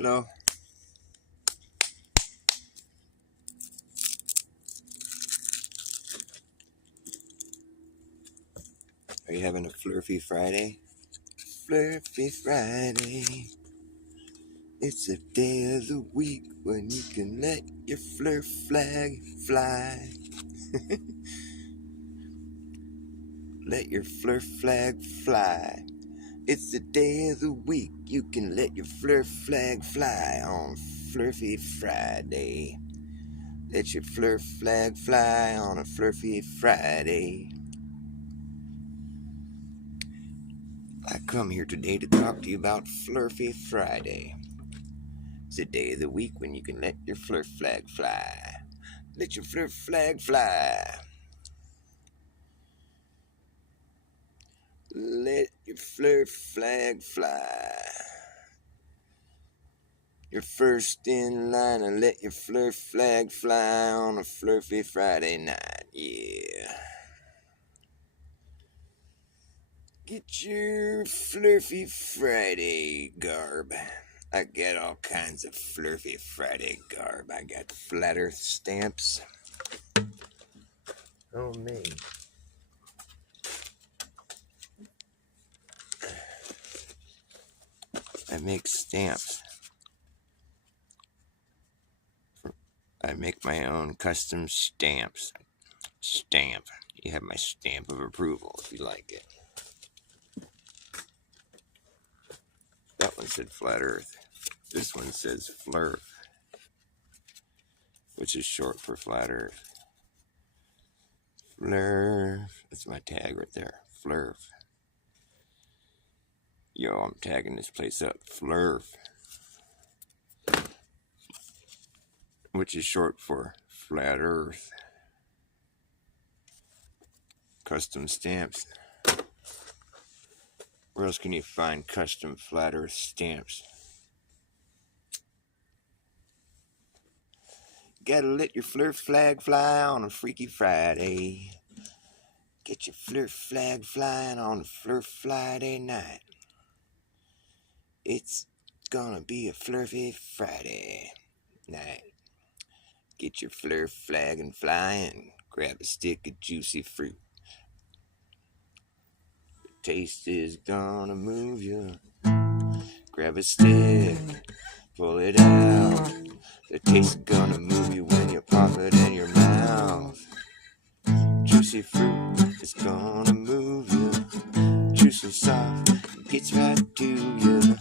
Hello. Are you having a flerfy Friday? Flerfy Friday. It's a day of the week when you can let your flirt flag fly. Let your flirt flag fly. It's the day of the week you can let your flirt flag fly on Flerfy Friday. Let your flirt flag fly on a Flerfy Friday. I come here today to talk to you about Flerfy Friday. It's the day of the week when you can let your flirt flag fly. Let your flirt flag fly. Let your flirt flag fly. You're first in line and let your flirt flag fly on a Flerfy Friday night. Yeah. Get your Flerfy Friday garb. I got all kinds of Flerfy Friday garb. I got flat earth stamps. Oh, me. I make stamps. I make my own custom stamps. Stamp. You have my stamp of approval if you like it. That one said flat earth. This one says flerf, which is short for flat earth. Flerf. That's my tag right there. Flerf. Yo, I'm tagging this place up. Flerf. Which is short for flat earth. Custom stamps. Where else can you find custom flat earth stamps? Gotta let your flirt flag fly on a Freaky Friday. Get your flirt flag flying on a Flirt Friday night. It's gonna be a Flirty Friday night. Get your flirt flag and flying. Grab a stick of juicy fruit. The taste is gonna move you. Grab a stick, pull it out. The taste is gonna move you when you pop it in your mouth. Juicy fruit is gonna move you. Juicy soft, gets right to you.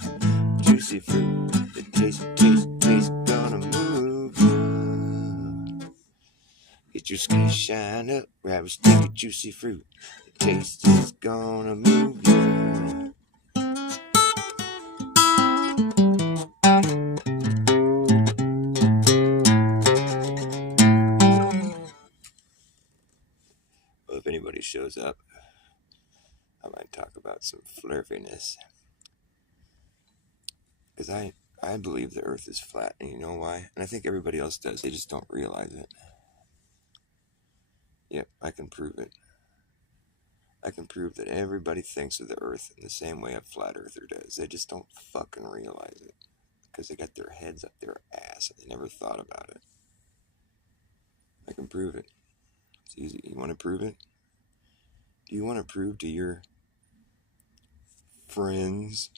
Juicy fruit, the taste gonna move you. Get your ski shine up, grab a stick of juicy fruit. The taste is gonna move you. Well, if anybody shows up, I might talk about some flirfiness. Because I believe the earth is flat, and you know why? And I think everybody else does. They just don't realize it. Yep, I can prove it. I can prove that everybody thinks of the earth in the same way a flat earther does. They just don't fucking realize it. Because they got their heads up their ass and they never thought about it. I can prove it. It's easy. You want to prove it? Do you want to prove to your friends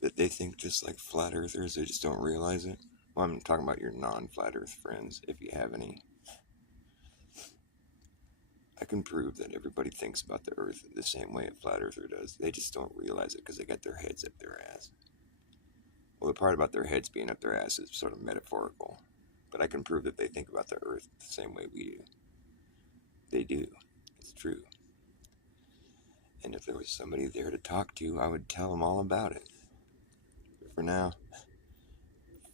that they think just like flat earthers, they just don't realize it? Well, I'm talking about your non-flat earth friends, if you have any. I can prove that everybody thinks about the earth the same way a flat earther does. They just don't realize it because they got their heads up their ass. Well, the part about their heads being up their ass is sort of metaphorical. But I can prove that they think about the earth the same way we do. They do. It's true. And if there was somebody there to talk to, I would tell them all about it. But for now,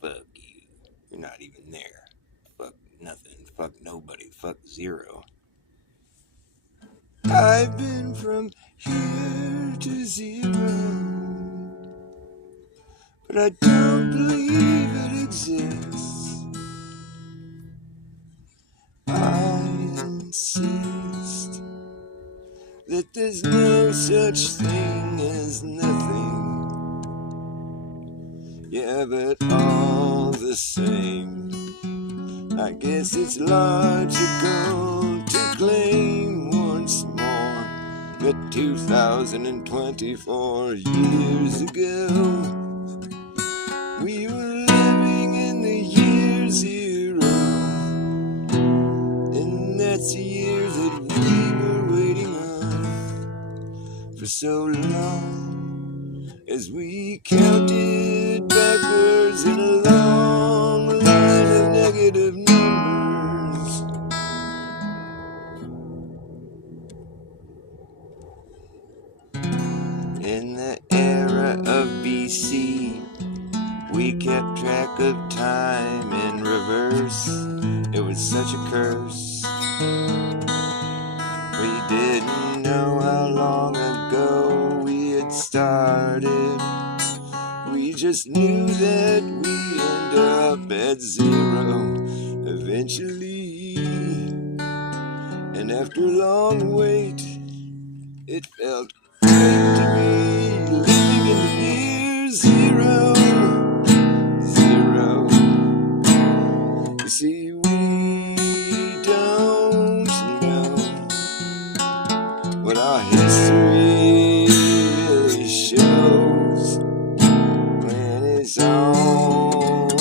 fuck you. You're not even there. Fuck nothing. Fuck nobody. Fuck zero. I've been from here to zero, but I don't believe it exists. I insist that there's no such thing as nothing. Yeah, but all the same, I guess it's logical to claim once more that 2024 years ago, we were living in the year zero. And that's the year that we were waiting on for so long, as we counted backwards in a long line of negative numbers. In the era of BC, we kept track of time in reverse. It was such a curse. We didn't know how long ago we had started. We just knew that we end up at zero eventually. And after a long wait, it felt great to be living in the year zero. Zero. You see, we don't know what our history really shows, when it's always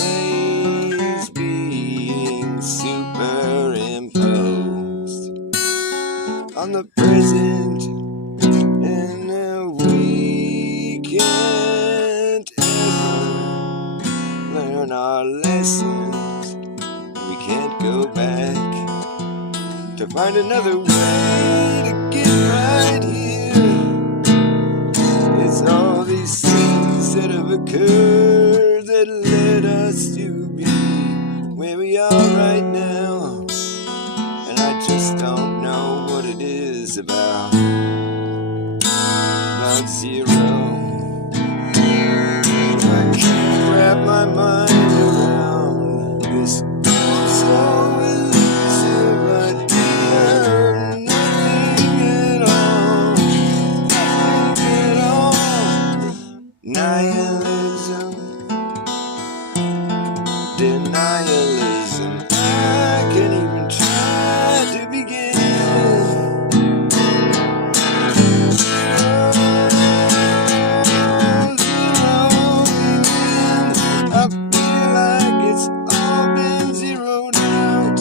being superimposed on the present, and we can't ever learn our lessons. We can't go back to find another way to get right here. It's all these things that have occurred that led us to be where we are right now. And I just don't know what it is about zero. I can't wrap my mind around this. So elusive, idea of nothing at all. Nothing at all. Nihilism, denialism. I can't even try to begin. I feel like it's all been zeroed out.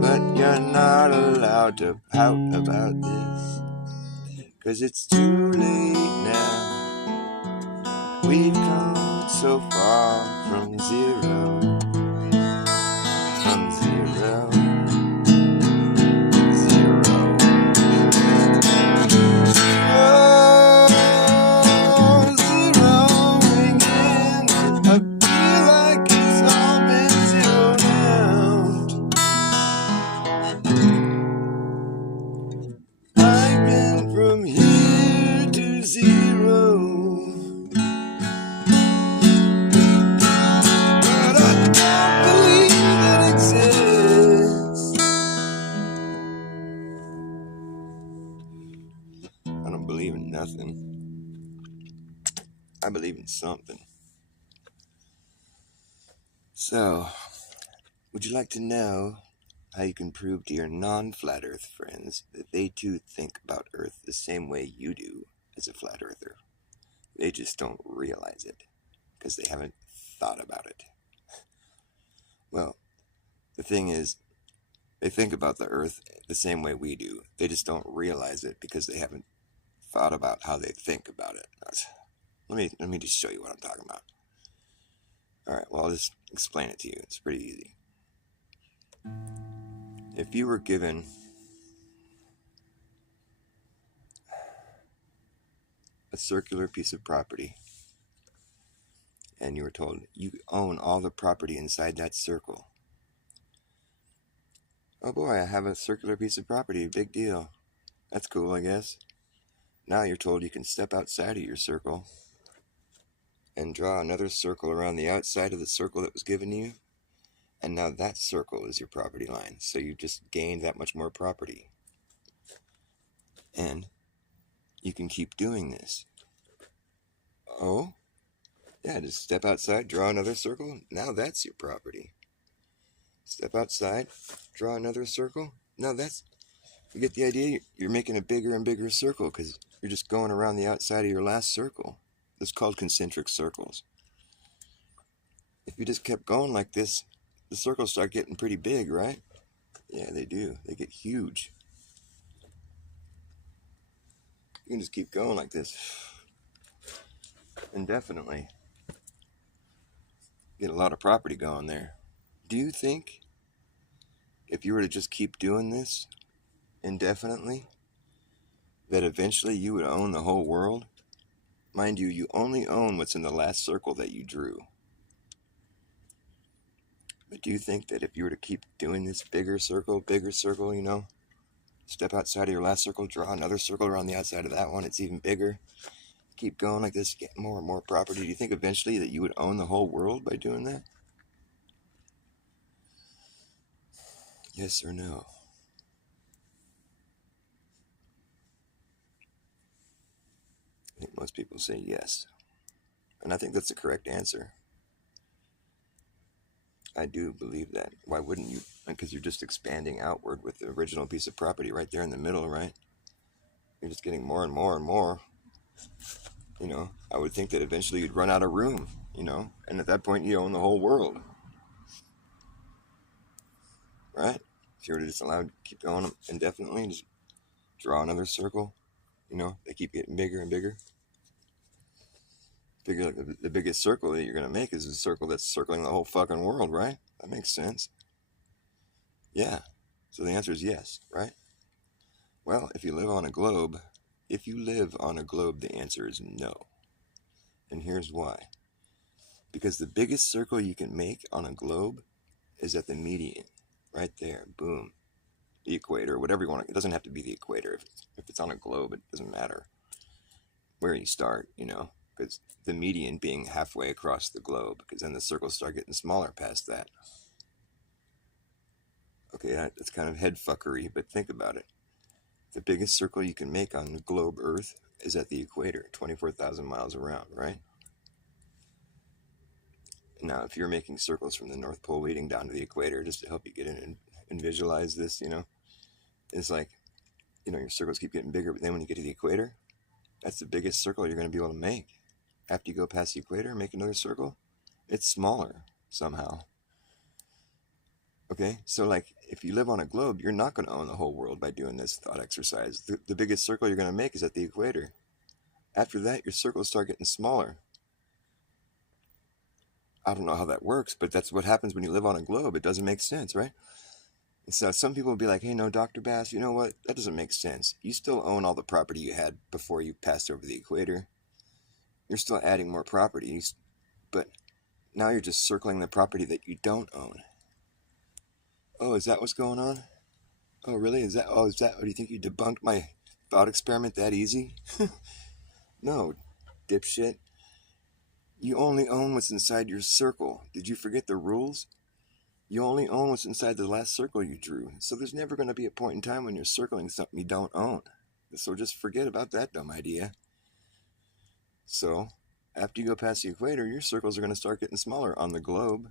But you're not allowed to pout about this, 'cause it's too late now. We've come so far from zero. From zero. Zero. Zeroing in. I feel like it's all been zeroed out. I've been from here to zero, but I don't believe it exists. I don't believe in nothing. I believe in something. So, would you like to know how you can prove to your non-flat earth friends that they too think about Earth the same way you do as a flat earther? They just don't realize it because they haven't thought about it. Well, the thing is, they think about the Earth the same way we do. They just don't realize it because they haven't thought about how they think about it. Let me just show you what I'm talking about. Alright, well, I'll just explain it to you. It's pretty easy. If you were given a circular piece of property and you were told you own all the property inside that circle. Oh boy, I have a circular piece of property, big deal. That's cool, I guess. Now you're told you can step outside of your circle and draw another circle around the outside of the circle that was given you, and now that circle is your property line, so you just gained that much more property. And you can keep doing this Oh, yeah, just step outside, draw another circle. Now that's your property. Step outside, draw another circle. Now that's, you get the idea? You're making a bigger and bigger circle because you're just going around the outside of your last circle. It's called concentric circles. If you just kept going like this, the circles start getting pretty big, right? Yeah, they do. They get huge. You can just keep going like this indefinitely. Get a lot of property going there. Do you think if you were to just keep doing this indefinitely, that eventually you would own the whole world? Mind you, you only own what's in the last circle that you drew. But do you think that if you were to keep doing this bigger circle, step outside of your last circle, draw another circle around the outside of that one, it's even bigger, keep going like this, get more and more property, do you think eventually that you would own the whole world by doing that? Yes or no? I think most people say yes. And I think that's the correct answer. I do believe that. Why wouldn't you? Because you're just expanding outward with the original piece of property right there in the middle, right? You're just getting more and more and more. I would think that eventually you'd run out of room, and at that point you own the whole world, right? If you were to just allowed to keep going indefinitely, just draw another circle, they keep getting bigger and bigger. Figure like the biggest circle that you're going to make is a circle that's circling the whole fucking world, right? That makes sense. Yeah. So the answer is yes, right? Well, if you live on a globe, the answer is no. And here's why. Because the biggest circle you can make on a globe is at the median, right there, boom. The equator, whatever you want. It doesn't have to be the equator. If it's on a globe, it doesn't matter where you start, because the median being halfway across the globe, because then the circles start getting smaller past that. Okay, that's kind of head fuckery, but think about it. The biggest circle you can make on the globe Earth is at the equator, 24,000 miles around, right? Now, if you're making circles from the North Pole leading down to the equator, just to help you get in and visualize this, it's like, your circles keep getting bigger, but then when you get to the equator, that's the biggest circle you're going to be able to make. After you go past the equator and make another circle, it's smaller somehow. Okay, so like if you live on a globe, you're not going to own the whole world by doing this thought exercise. The biggest circle you're going to make is at the equator. After that, your circles start getting smaller. I don't know how that works, but that's what happens when you live on a globe. It doesn't make sense, right? And so some people will be like, hey, no, Dr. Bass, you know what? That doesn't make sense. You still own all the property you had before you passed over the equator. You're still adding more properties, but now you're just circling the property that you don't own. Oh, is that what's going on? Oh, really? Is that, do you think you debunked my thought experiment that easy? No, dipshit. You only own what's inside your circle. Did you forget the rules? You only own what's inside the last circle you drew. So there's never going to be a point in time when you're circling something you don't own. So just forget about that dumb idea. So after you go past the equator, your circles are going to start getting smaller on the globe.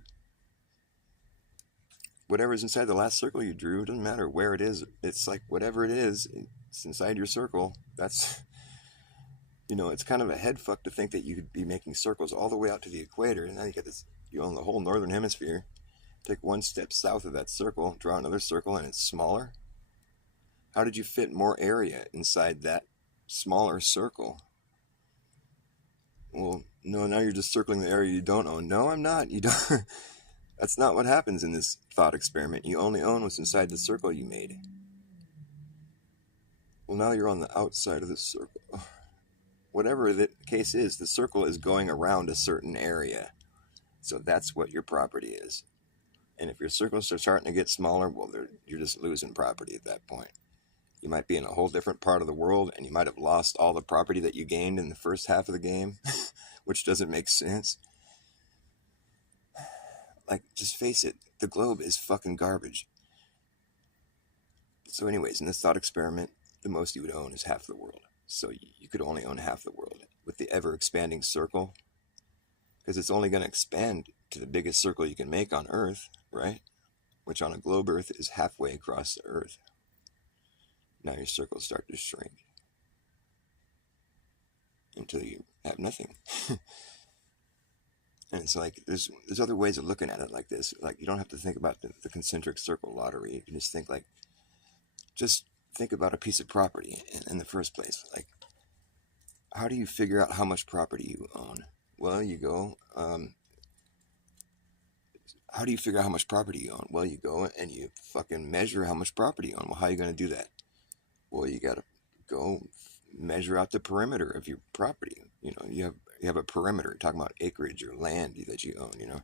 Whatever's inside the last circle you drew, it doesn't matter where it is. It's like whatever it is, it's inside your circle. That's, it's kind of a head fuck to think that you could be making circles all the way out to the equator. And now you get this, you own the whole northern hemisphere. Take one step south of that circle, draw another circle, and it's smaller. How did you fit more area inside that smaller circle? Well, no, now you're just circling the area you don't own. No, I'm not. You don't. That's not what happens in this thought experiment. You only own what's inside the circle you made. Well, now you're on the outside of the circle. Whatever the case is, the circle is going around a certain area. So that's what your property is. And if your circles are starting to get smaller, well, you're just losing property at that point. You might be in a whole different part of the world, and you might have lost all the property that you gained in the first half of the game, which doesn't make sense. Like, just face it, the globe is fucking garbage. So anyways, in this thought experiment, the most you would own is half the world. So you could only own half the world with the ever-expanding circle, because it's only going to expand to the biggest circle you can make on Earth, right? Which on a globe Earth is halfway across the Earth. Now your circles start to shrink until you have nothing. And it's like there's other ways of looking at it like this. Like you don't have to think about the concentric circle lottery. You can just think about a piece of property in the first place. Like, how do you figure out how much property you own? Well, you go, how do you figure out how much property you own? Well, you go and you fucking measure how much property you own. Well, how are you going to do that? Well, you got to go measure out the perimeter of your property. You know, you have a perimeter. You're talking about acreage or land that you own, you know.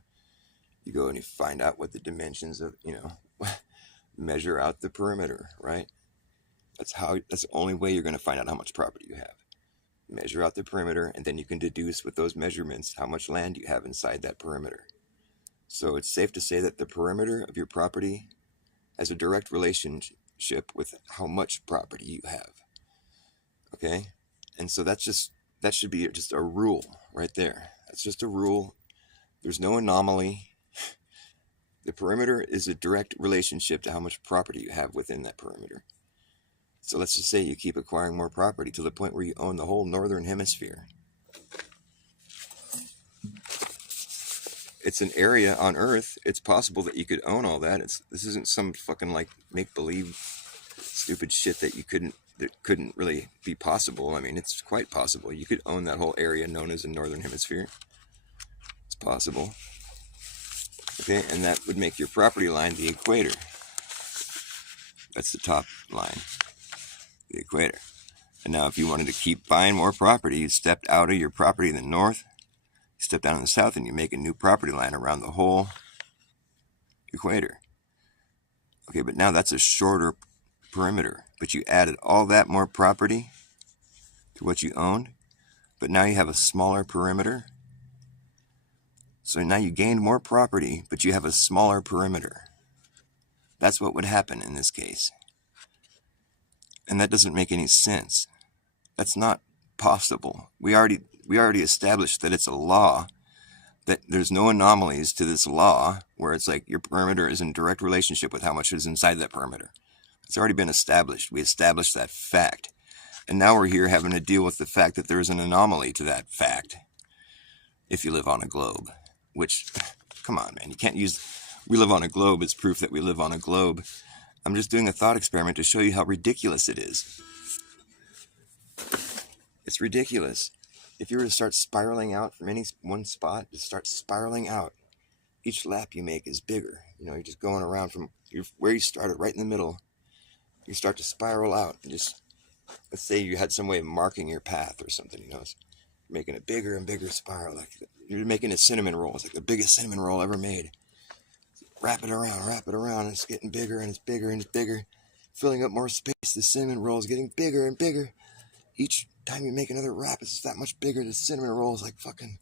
You go and you find out what the dimensions of, you know, measure out the perimeter, right? That's the only way you're going to find out how much property you have. Measure out the perimeter, and then you can deduce with those measurements how much land you have inside that perimeter. So it's safe to say that the perimeter of your property has a direct relationship with how much property you have. Okay? And so that should be just a rule right there. That's just a rule. There's no anomaly. The perimeter is a direct relationship to how much property you have within that perimeter. So let's just say you keep acquiring more property to the point where you own the whole northern hemisphere. It's an area on Earth. It's possible that you could own all that. This isn't some fucking like make-believe stupid shit that couldn't really be possible. I mean, it's quite possible. You could own that whole area known as the northern hemisphere. It's possible. Okay, and that would make your property line the equator. That's the top line, the equator. And now if you wanted to keep buying more property, you stepped out of your property in the north, you step down in the south, and you make a new property line around the whole equator. Okay, but now that's a shorter perimeter, but you added all that more property to what you owned, but now you have a smaller perimeter. So now you gained more property, but you have a smaller perimeter. That's what would happen in this case. And that doesn't make any sense. That's not possible. We already established that it's a law, that there's no anomalies to this law where it's like your perimeter is in direct relationship with how much is inside that perimeter. It's already been established. We established that fact. And now we're here having to deal with the fact that there's an anomaly to that fact if you live on a globe. Which, come on, man, you can't use we live on a globe as proof that we live on a globe. I'm just doing a thought experiment to show you how ridiculous it is. It's ridiculous. If you were to start spiraling out from any one spot, just start spiraling out. Each lap you make is bigger. You know, you're just going around from where you started, right in the middle. You start to spiral out. And just, let's say you had some way of marking your path or something, you know, it's making a bigger and bigger spiral. Like you're making a cinnamon roll. It's like the biggest cinnamon roll ever made. Wrap it around, and it's getting bigger, and it's bigger, and it's bigger. Filling up more space, the cinnamon roll is getting bigger and bigger. Each time you make another wrap, it's that much bigger. The cinnamon roll is like fucking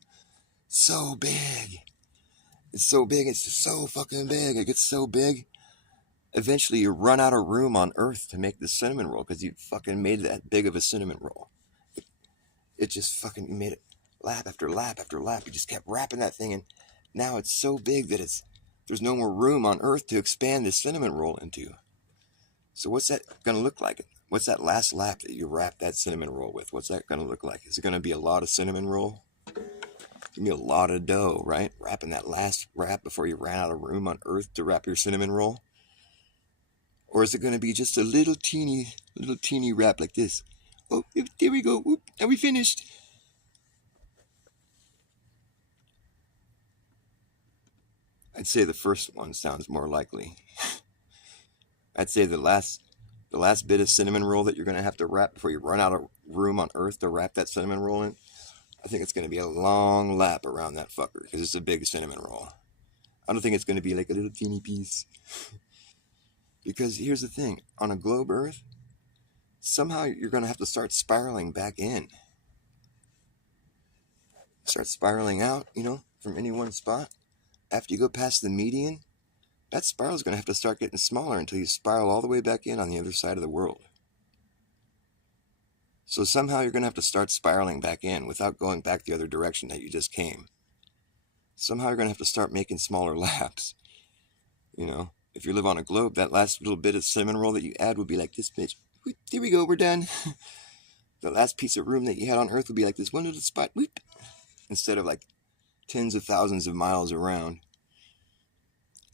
so big. It's so big, it's just so fucking big. It gets so big. Eventually you run out of room on Earth to make the cinnamon roll because you fucking made that big of a cinnamon roll. It just fucking, you made it lap after lap after lap. You just kept wrapping that thing, and now it's so big that there's no more room on Earth to expand this cinnamon roll into. So what's that going to look like? What's that last lap that you wrap that cinnamon roll with? What's that going to look like? Is it going to be a lot of cinnamon roll? It's going to be a lot of dough, right? Wrapping that last wrap before you ran out of room on Earth to wrap your cinnamon roll? Or is it going to be just a little teeny wrap like this? Oh, there we go. Oop, are we finished? I'd say the first one sounds more likely. I'd say the last bit of cinnamon roll that you're going to have to wrap before you run out of room on Earth to wrap that cinnamon roll in, I think it's going to be a long lap around that fucker because it's a big cinnamon roll. I don't think it's going to be like a little teeny piece. Because here's the thing, on a globe Earth, somehow you're going to have to start spiraling back in. Start spiraling out, you know, from any one spot. After you go past the median, that spiral is going to have to start getting smaller until you spiral all the way back in on the other side of the world. So somehow you're going to have to start spiraling back in without going back the other direction that you just came. Somehow you're going to have to start making smaller laps. You know, if you live on a globe, that last little bit of cinnamon roll that you add would be like this bitch. There we go, we're done. The last piece of room that you had on Earth would be like this one little spot, whoop, instead of like tens of thousands of miles around.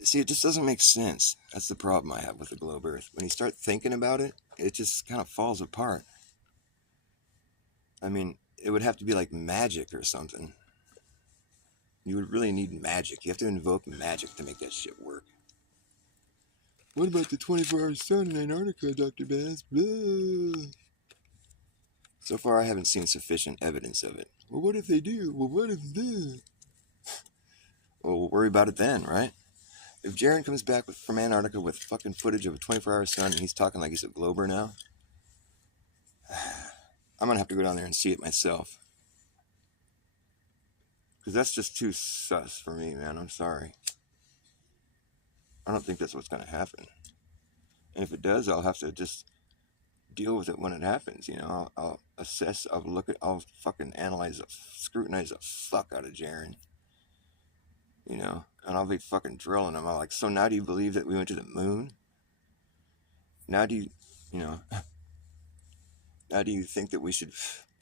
See, it just doesn't make sense. That's the problem I have with the globe Earth. When you start thinking about it, it just kind of falls apart. I mean, it would have to be like magic or something. You would really need magic. You have to invoke magic to make that shit work. What about the 24-hour sun in Antarctica, Dr. Bas? Blah. So far, I haven't seen sufficient evidence of it. Well, what if they do? Well, what if they? Well, we'll worry about it then, right? If Jaron comes back from Antarctica with fucking footage of a 24-hour sun and he's talking like he's a glober now, I'm gonna have to go down there and see it myself. Because that's just too sus for me, man. I'm sorry. I don't think that's what's gonna happen. And if it does, I'll have to just deal with it when it happens, you know. I'll assess, I'll fucking analyze, scrutinize the fuck out of Jaron, you know, and I'll be fucking drilling him. I'm like, so now do you believe that we went to the moon? Now do you, you know, now do you think that we should,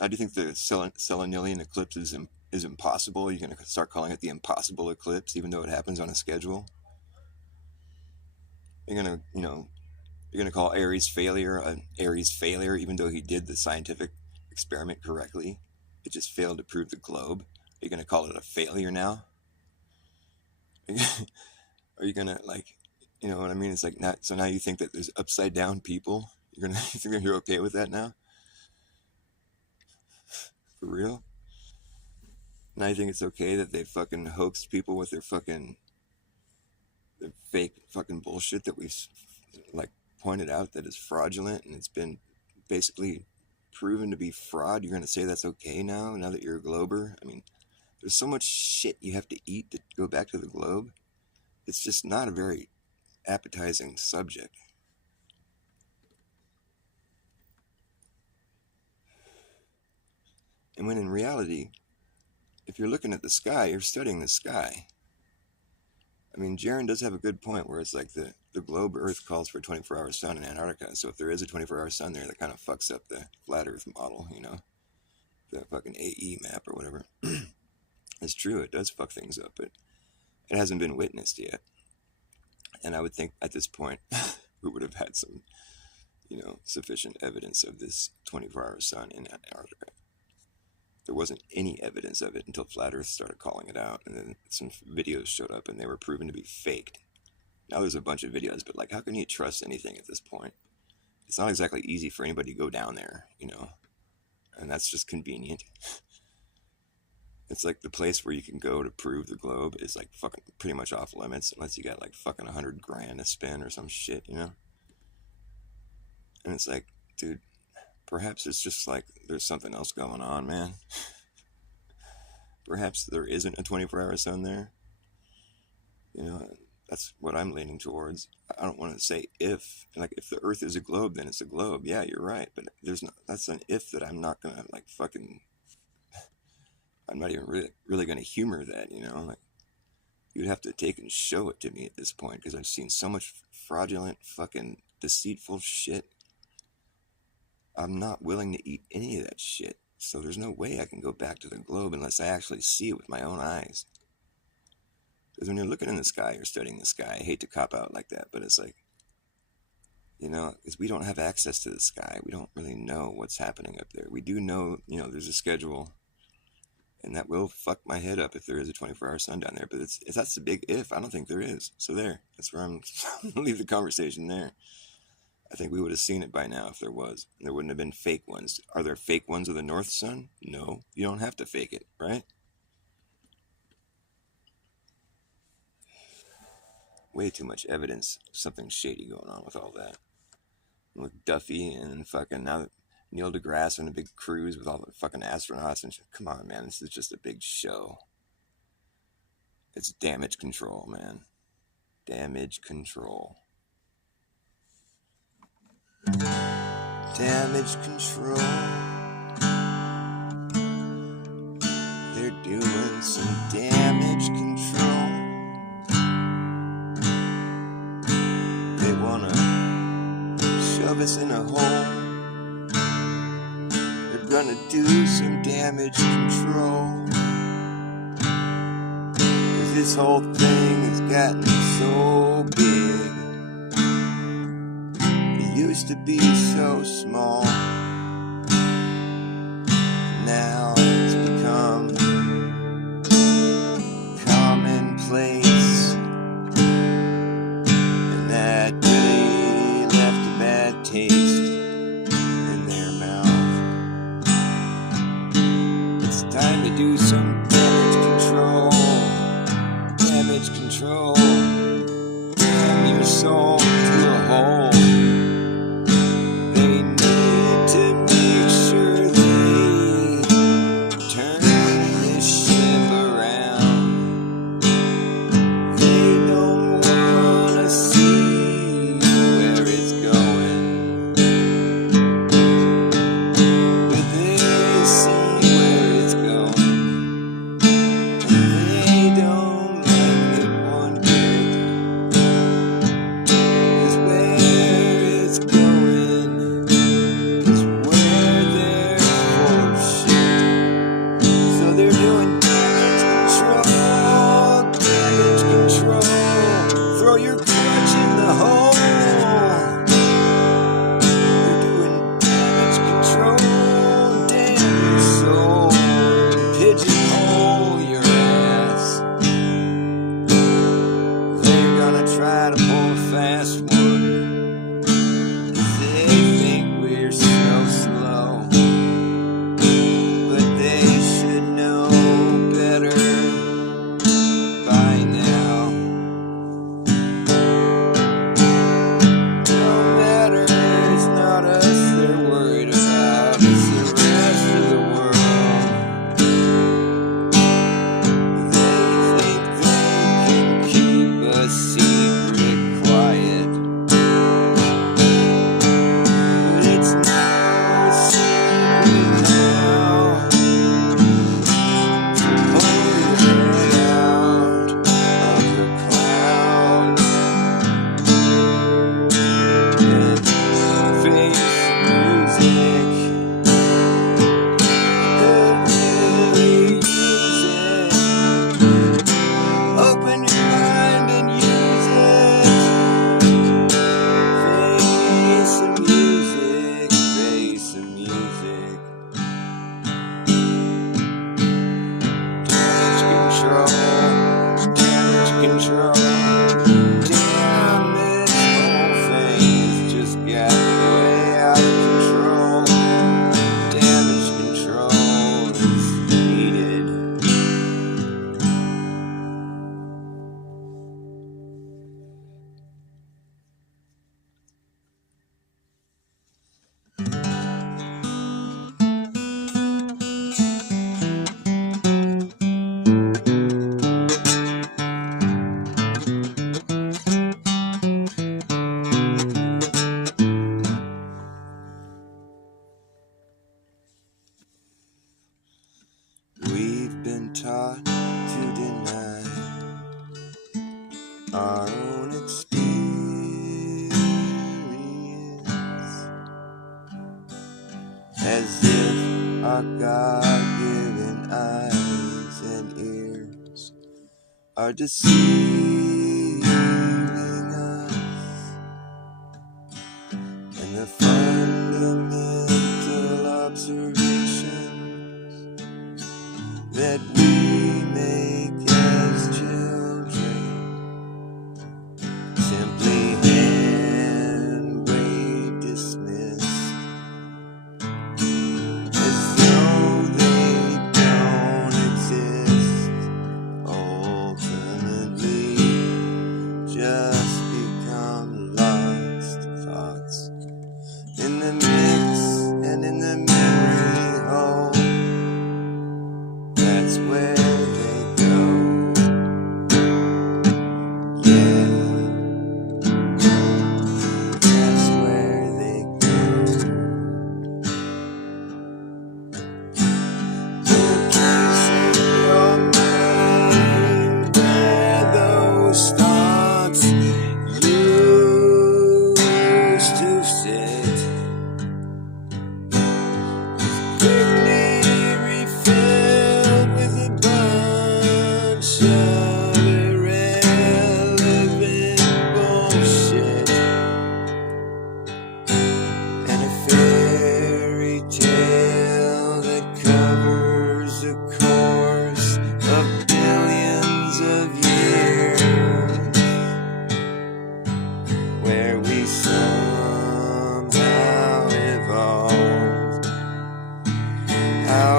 now do you think the Selenilian eclipse is impossible? You're going to start calling it the impossible eclipse, even though it happens on a schedule? You're going to, you know, you're going to call Aries failure an Aries failure, even though he did the scientific experiment correctly. It just failed to prove the globe. Are you going to call it a failure now? Are you going to, like, you know what I mean? It's like, not, so now you think that there's upside down people? You're going to, you think you're okay with that now? For real? Now you think it's okay that they fucking hoaxed people with their fucking, their fake fucking bullshit that we've, like, pointed out that is fraudulent and it's been basically proven to be fraud? You're going to say that's okay now that you're a glober? I mean, there's so much shit you have to eat to go back to the globe. It's just not a very appetizing subject. And when in reality, if you're looking at the sky, you're studying the sky. I mean, Jaron does have a good point where it's like the globe Earth calls for a 24-hour sun in Antarctica. So if there is a 24-hour sun there, that kind of fucks up the flat Earth model, you know? The fucking AE map or whatever. It's true, it does fuck things up, but it hasn't been witnessed yet. And I would think at this point, we would have had some, you know, sufficient evidence of this 24-hour sun in Antarctica. There wasn't any evidence of it until Flat Earth started calling it out, and then some videos showed up and they were proven to be faked. Now there's a bunch of videos, but like, how can you trust anything at this point? It's not exactly easy for anybody to go down there, you know, and that's just convenient. It's like the place where you can go to prove the globe is like fucking pretty much off limits unless you got like fucking $100,000 to spend or some shit, you know? And it's like, dude, perhaps it's just like there's something else going on, man. Perhaps there isn't a 24-hour sun there. You know, that's what I'm leaning towards. I don't want to say if. Like, if the Earth is a globe, then it's a globe. Yeah, you're right. But there's not, that's an if that I'm not going to, like, fucking, I'm not even really going to humor that, you know? Like, you'd have to take and show it to me at this point because I've seen so much fraudulent, fucking deceitful shit. I'm not willing to eat any of that shit. So there's no way I can go back to the globe unless I actually see it with my own eyes. Because when you're looking in the sky, you're studying the sky. I hate to cop out like that, but it's like, you know, because we don't have access to the sky. We don't really know what's happening up there. We do know, you know, there's a schedule, and that will fuck my head up if there is a 24-hour sun down there. But that's the big if. I don't think there is. So there. That's where I'm going to leave the conversation there. I think we would have seen it by now if there was. There wouldn't have been fake ones. Are there fake ones of the North Sun? No. You don't have to fake it, right? Way too much evidence. Something shady going on with all that. With Duffy and fucking now Neil deGrasse on a big cruise with all the fucking astronauts and shit. Come on, man. This is just a big show. It's damage control, man. Damage control. Damage control. gonna do some damage control, 'cause this whole thing has gotten so big. It used to be so small, now it's become commonplace, and that really left a bad taste in their mouth. It's time to do some damage control. Damage control. Damn your soul to a hole. They need to make sure they turn this ship around. They don't wanna see where it's going, but they see where it's going, and they don't like it one bit, 'cause where it's going is where they're full of shit. So they're doing damage control, damage control. Throw your crutch in the hole. They're doing damage control, damn your soul, pigeonhole your ass. They're gonna try to pull a fast one, 'cause they think we're so slow, but they should know better by now. No matter, it's not us they're worried about, it's the rest of the world. They think they can keep a secret quiet, but it's no secret now. Pull your head out of the clouds and face music. Could really use it. Open your mind and use it. Face some music, face some music. Damage control, damage control. Damn, this whole thing has just got way out of control. Damage control is needed. We've been taught to deny our own experience, as if our God-given eyes and ears are deceiving us, and the fundamental observations that we make as children simply hand-wave dismissed, as though they don't exist. Ultimately,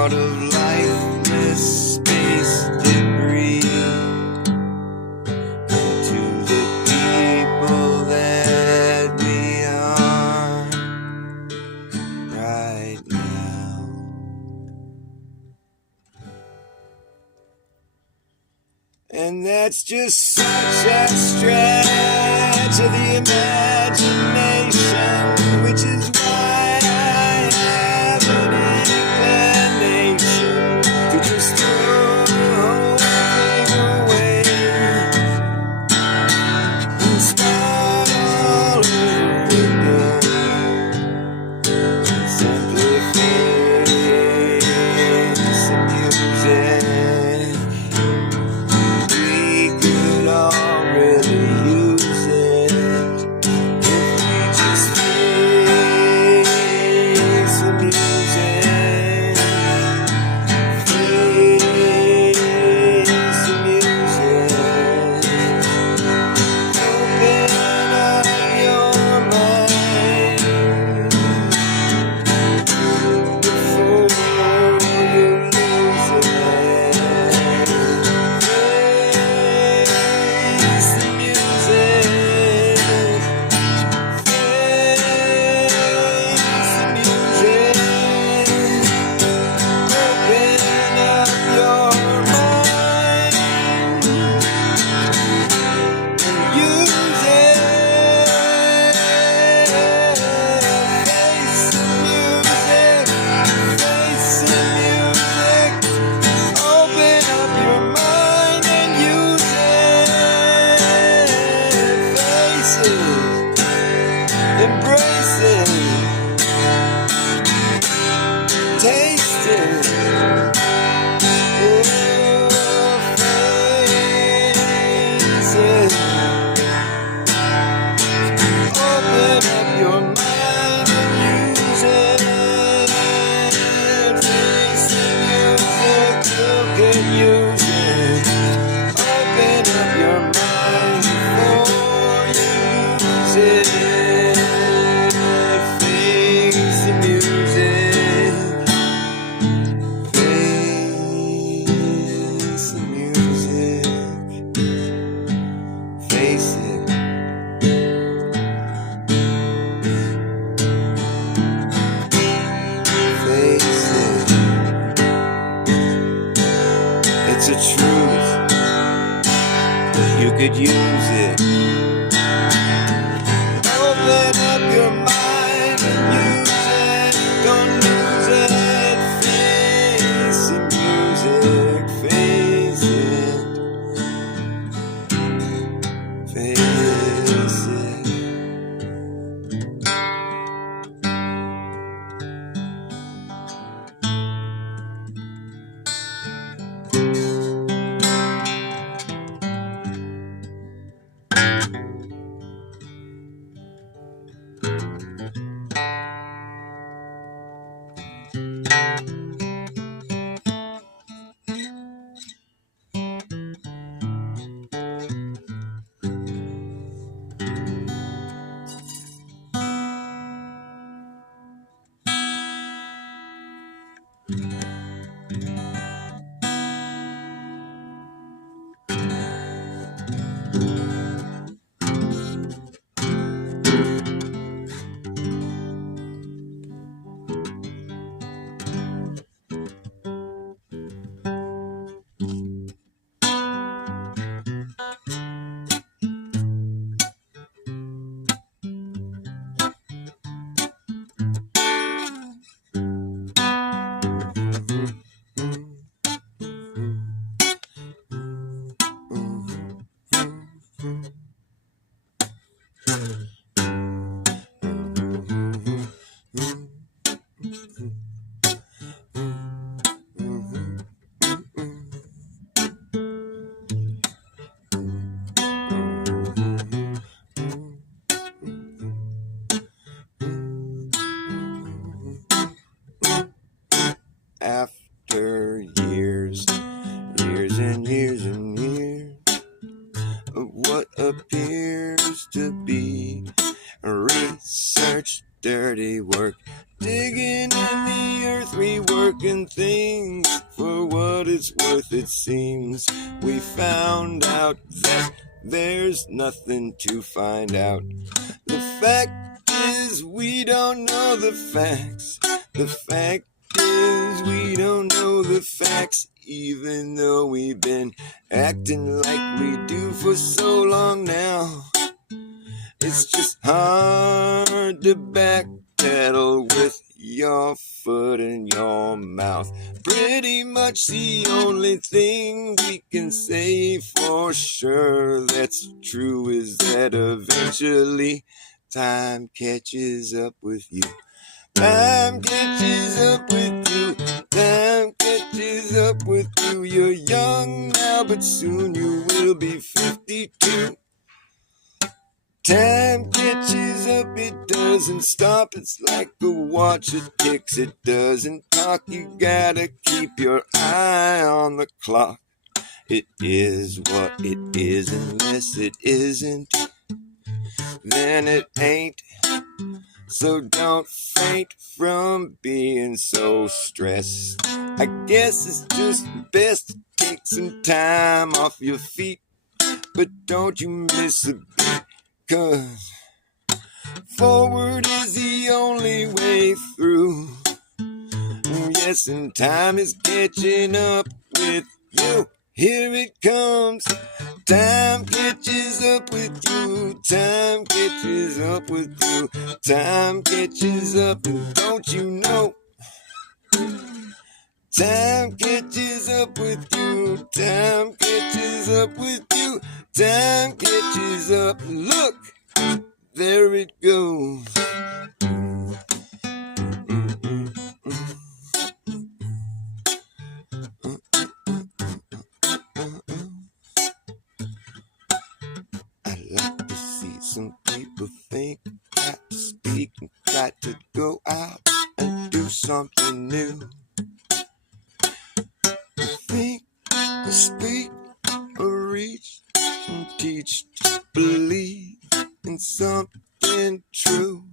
cloud of lifeless space debris into the people that we are right now. And that's just such a stretch of the imagination, which is why I have an inclination to just throw the whole thing away and start all over again. Simply face the music. Embrace it, taste it, face it. Open up your mind and use it. Face the music, look and use it. Open up your mind before you use it. It's a truth, you could use it. Open up your mind and use it. Don't lose it. Face the music, face it, face it. After years and years and years of what appears to be research, dirty work, digging in the earth we work, looking things for what it's worth. It seems we found out that there's nothing to find out. The fact is we don't know the facts. The fact is we don't know the facts, even though we've been acting like we do for so long now. It's just hard to backpedal with your foot in your mouth. Pretty much the only thing we can say for sure that's true is that eventually time catches up with you. Time catches up with you. Time catches up with you. You're young now, but soon you will be 52. Time catches up, it doesn't stop. It's like a watch, it ticks, it doesn't talk. You gotta keep your eye on the clock. It is what it is, unless it isn't, then it ain't. So don't faint from being so stressed. I guess it's just best to take some time off your feet, but don't you miss a beat, 'cause forward is the only way through. Yes, and time is catching up with you. Here it comes. Time catches up with you. Time catches up with you. Time catches up, and don't you know? Time catches up with you. Time catches up with you. Time catches up. Look, there it goes. I like to see some people think, got to speak, and got to go out and do something new. Think, speak, or reach, and teach, believe in something true.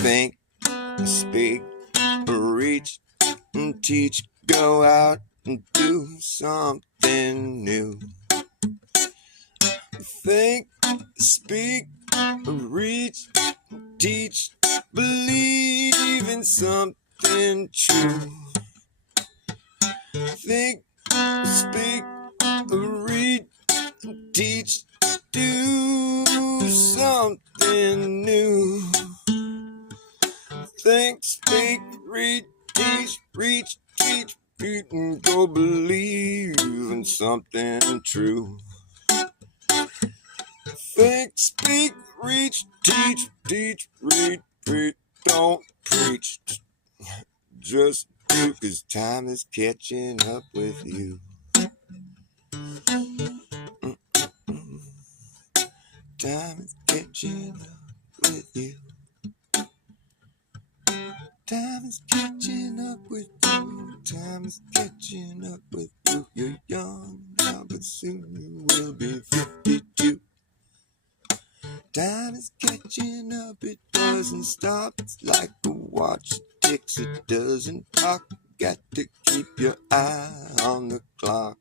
Think, speak, reach, and teach, go out and do something new. Think, speak, reach, teach, believe in something true. Think, speak, read, teach, do something new. Think, speak, read, teach, reach, teach, and go believe in something true. Think, speak, reach, teach, read, don't preach. Just do, 'cause time is catching up with you. Time is catching up with you. Time is catching up with you. Time is catching up with you. You're young now, but soon you will be 52. Time is catching up, it doesn't stop. It's like a watch, it ticks, it doesn't talk. Got to keep your eye on the clock.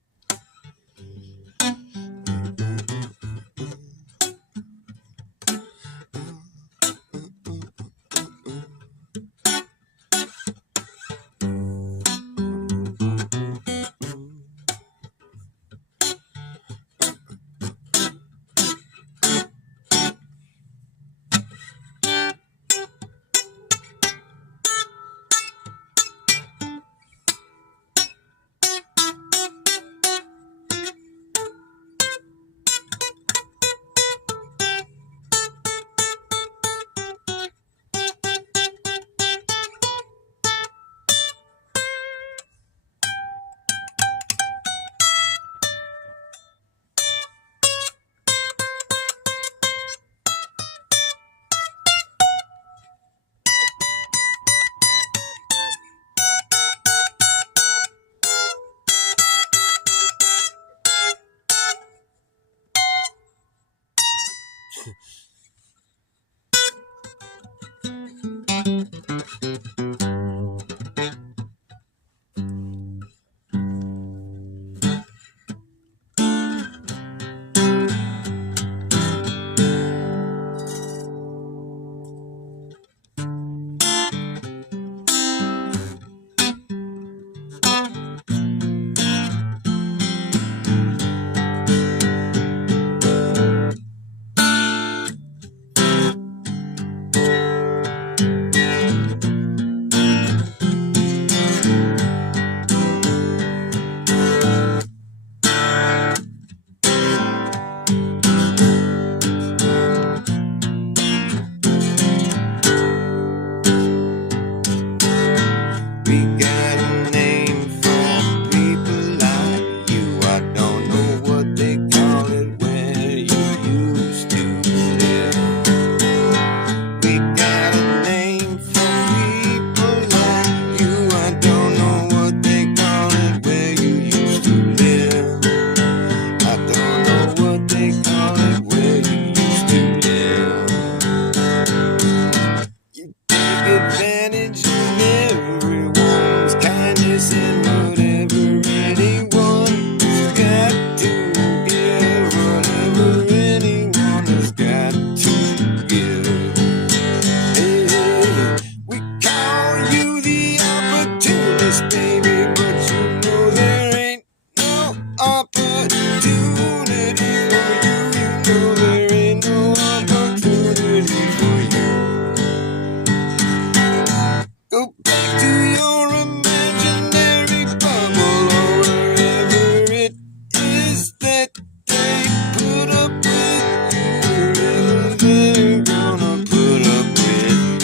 Go back to your imaginary bubble or wherever it is that they put up with you. Wherever they're gonna put up with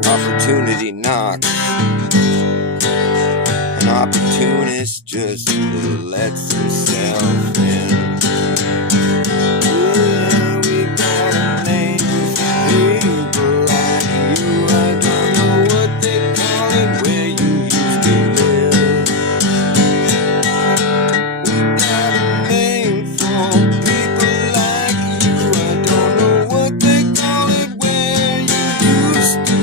you. Opportunity knocks. An opportunist just lets himself in. Yeah, we got a name for people like you. I don't know what they call it where you used to live. We got a name for people like you. I don't know what they call it where you used to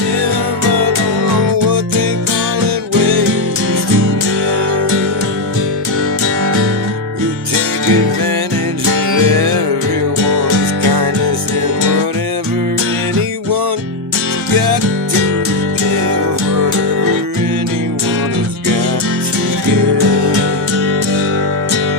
live. I don't know what they call it where you used to live. You take advantage of everyone's kindness and whatever anyone got to give, whatever anyone has got to give.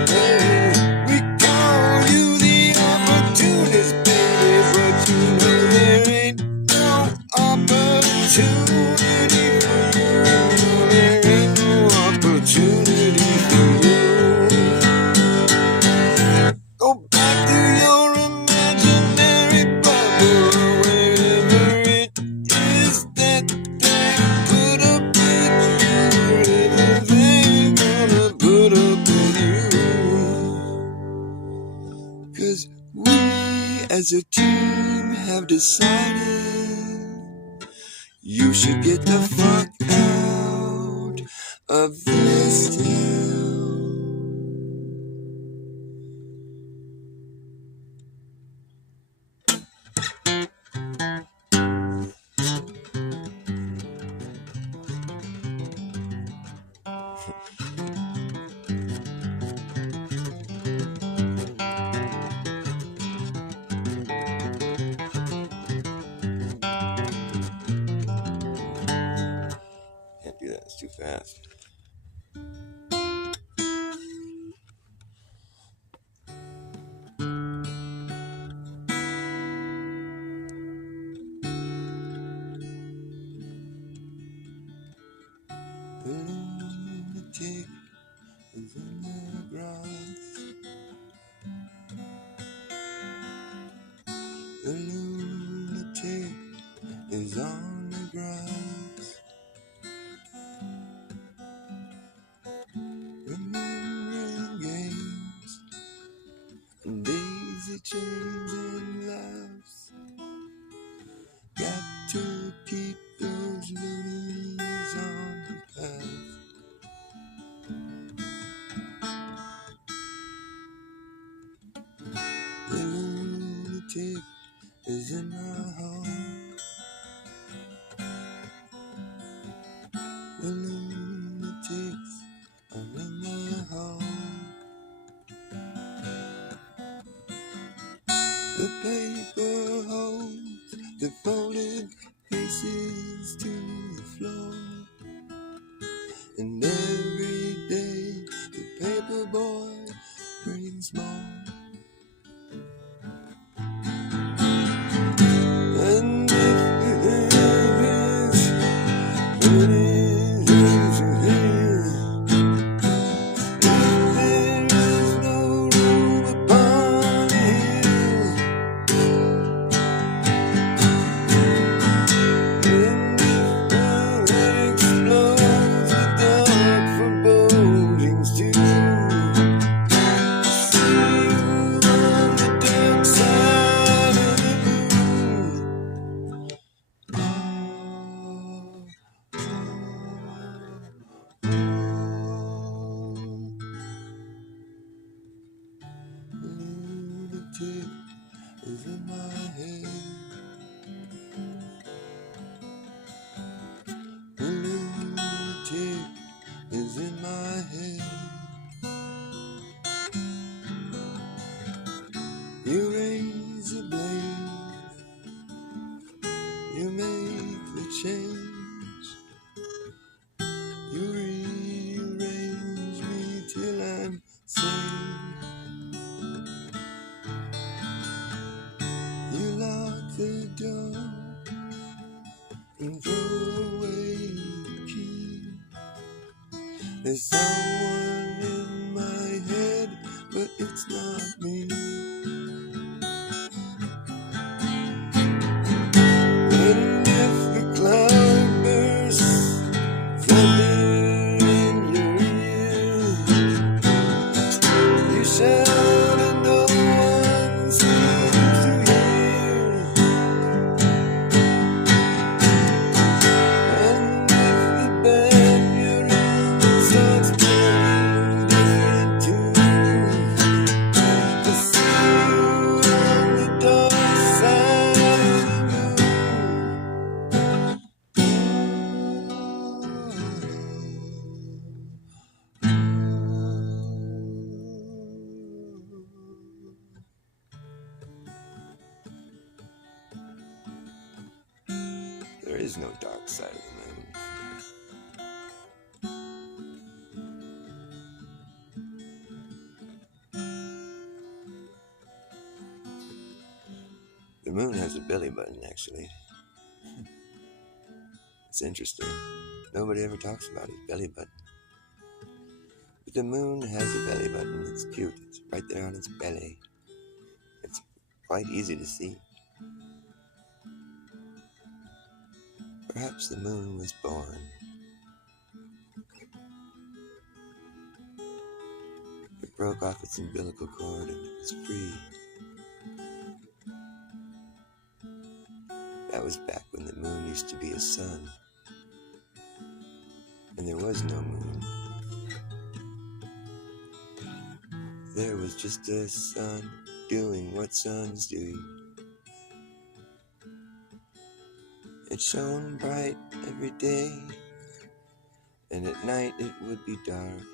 Hey, we call you the opportunist, baby, but you know there ain't no opportunity for you. There ain't no opportunity for you. Go back to your imaginary bubble, wherever it is that they put up with you, wherever they're gonna put up with you. 'Cause we as a team have decided you should get the fuck out of this town. Can't do that, it's too fast. The lunatic is in the grass. The lunatic is on the grass. Remembering games and daisy chains and laughs. Got to keep those loonies on the path. The lunatic is in the hall. The lunatics are in the hall. The paper holds the folded pieces to the floor. And every day the paper boy brings more. And if there is no room upon the hill, and if the explodes the dark. There's someone in my head, but it's not me. And if the cloud bursts, thunder in your ears, you shout and no one seems to hear. And if the band you're in starts playing different tunes, I see you on the dark side of the moon. There is no dark side of the moon. The moon has a belly button, actually. It's interesting. Nobody ever talks about his belly button. But the moon has a belly button. It's cute. It's right there on its belly. It's quite easy to see. Perhaps the moon was born. It broke off its umbilical cord and it was free. That was back when the moon used to be a sun. And there was no moon. There was just a sun doing what suns do. It shone bright every day, and at night it would be dark.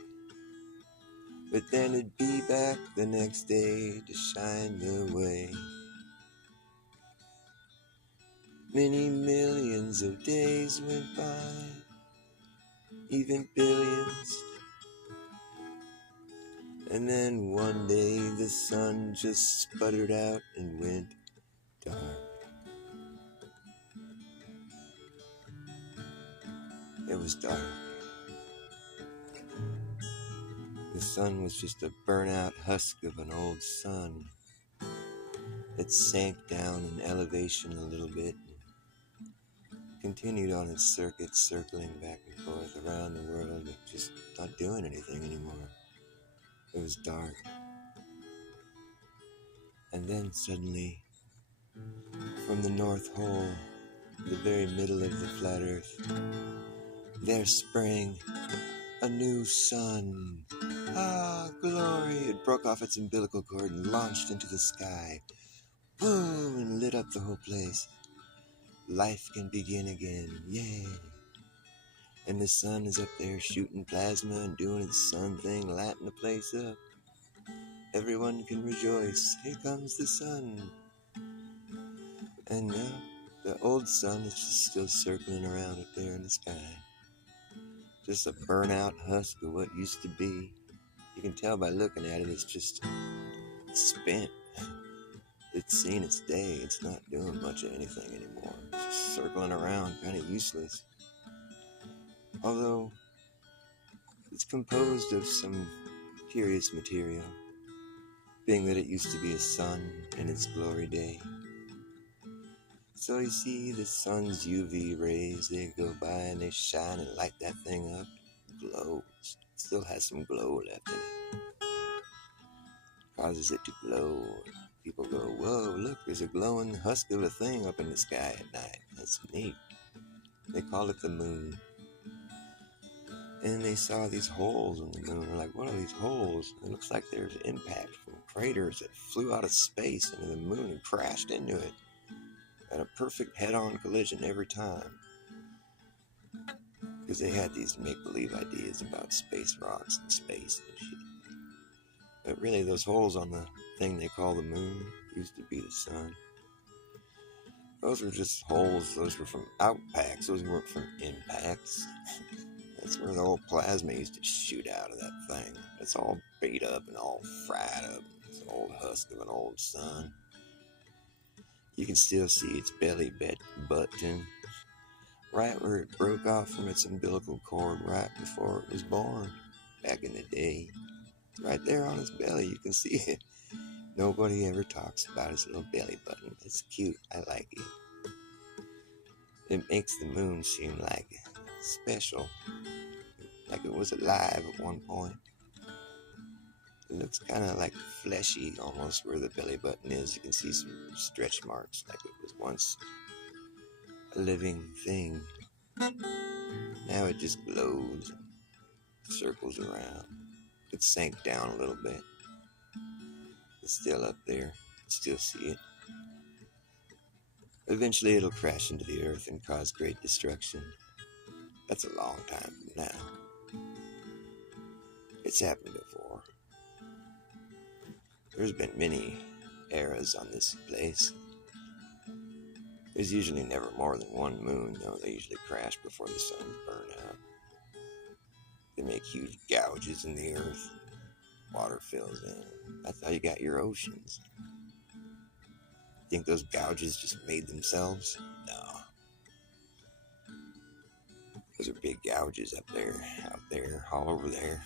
But then it'd be back the next day to shine the way. Many millions of days went by, even billions. And then one day the sun just sputtered out and went dark. It was dark. The sun was just a burnt-out husk of an old sun. It sank down in elevation a little bit, and continued on its circuit, circling back and forth around the world, but just not doing anything anymore. It was dark. And then suddenly, from the North Pole, the very middle of the flat Earth, there sprang a new sun. Ah, glory! It broke off its umbilical cord and launched into the sky. Boom! And lit up the whole place. Life can begin again. Yay! And the sun is up there shooting plasma and doing its sun thing, lighting the place up. Everyone can rejoice. Here comes the sun. And now, the old sun is just still circling around up there in the sky. Just a burnt-out husk of what used to be. You can tell by looking at it, it's just spent. It's seen its day. It's not doing much of anything anymore. It's just circling around, kind of useless. Although, it's composed of some curious material, being that it used to be a sun in its glory day. So you see, the sun's UV rays, they go by and they shine and light that thing up. It glows. It still has some glow left in it. Causes it to glow. People go, whoa, look, there's a glowing husk of a thing up in the sky at night. That's neat. They call it the moon. And they saw these holes in the moon. They're like, what are these holes? It looks like there's impact from craters that flew out of space into the moon and crashed into it. At a perfect head-on collision every time. Because they had these make-believe ideas about space rocks and space and shit. But really, those holes on the thing they call the moon used to be the sun. Those were just holes. Those were from outpacks. Those weren't from impacts. That's where the old plasma used to shoot out of that thing. It's all beat up and all fried up. It's an old husk of an old sun. You can still see its belly button right where it broke off from its umbilical cord right before it was born, back in the day. Right there on its belly, you can see it. Nobody ever talks about his little belly button. It's cute. I like it. It makes the moon seem like special, like it was alive at one point. It looks kind of like fleshy almost where the belly button is. You can see some stretch marks like it was once a living thing. Now it just glows and circles around. It sank down a little bit. It's still up there. You can still see it. Eventually it'll crash into the earth and cause great destruction. That's a long time from now. It's happened before. There's been many eras on this place. There's usually never more than one moon, though. They usually crash before the sun burns out. They make huge gouges in the earth. Water fills in. That's how you got your oceans. Think those gouges just made themselves? No. Those are big gouges up there, out there, all over there.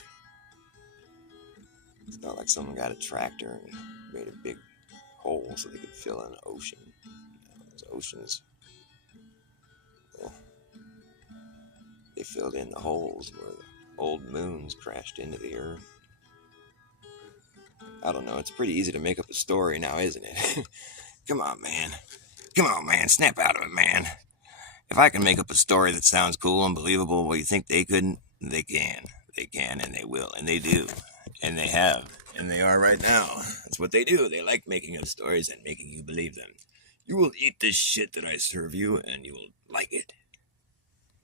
It's not like someone got a tractor and made a big hole so they could fill in an ocean. Those oceans, well, they filled in the holes where the old moons crashed into the earth. I don't know, it's pretty easy to make up a story now, isn't it? Come on, man. Come on, man. Snap out of it, man. If I can make up a story that sounds cool and believable, well, you think they couldn't? They can. They can, and they will, and they do. And they have. And they are right now. That's what they do. They like making up stories and making you believe them. You will eat this shit that I serve you, and you will like it.